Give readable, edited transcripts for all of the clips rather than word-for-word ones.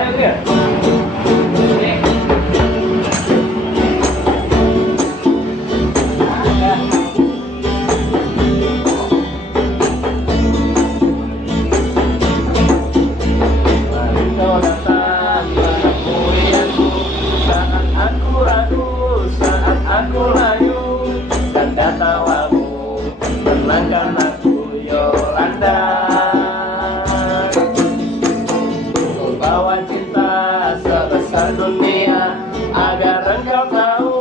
Ayo dia. Kau datang menemui aku saat aku ragu, saat aku layu, dan tawamu tenangkan aku, Yolanda. Kau bawa cinta sebesar dunia agar engkau tahu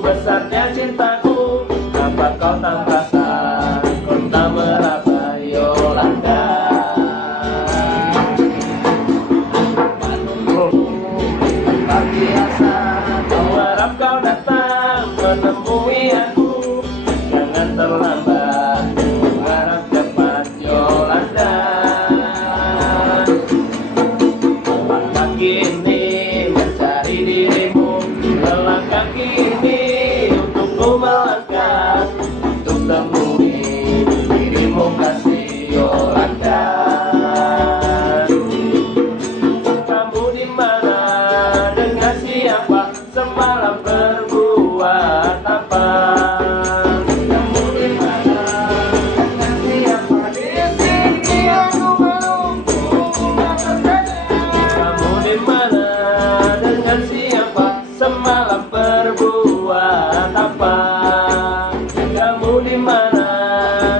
besarnya cintaku. Apa kau tak merasa kota meraba, Yolanda? Biasa kau harap kau datang menemui aku, jangan terlambat, harap cepat, Yolanda. Melangkah kini mencari dirimu, melangkah kini untukku melangkah, untuk temui dirimu kasih, Yolanda. Kamu di mana? Siapa semalam berbuat apa? Kamu di mana? Dengan siapa? Di sini aku menunggu. Kamu di mana? Dengan siapa semalam berbuat apa? Kamu di mana?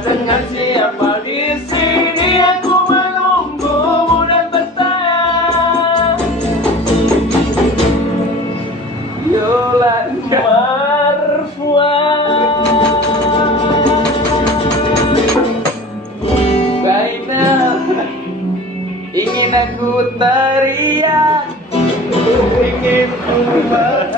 Dengan siapa? Di sini aku menunggumu dan bertanya. Yolanda Marfua. Zainal, ingin aku teriak, ingin ku ber-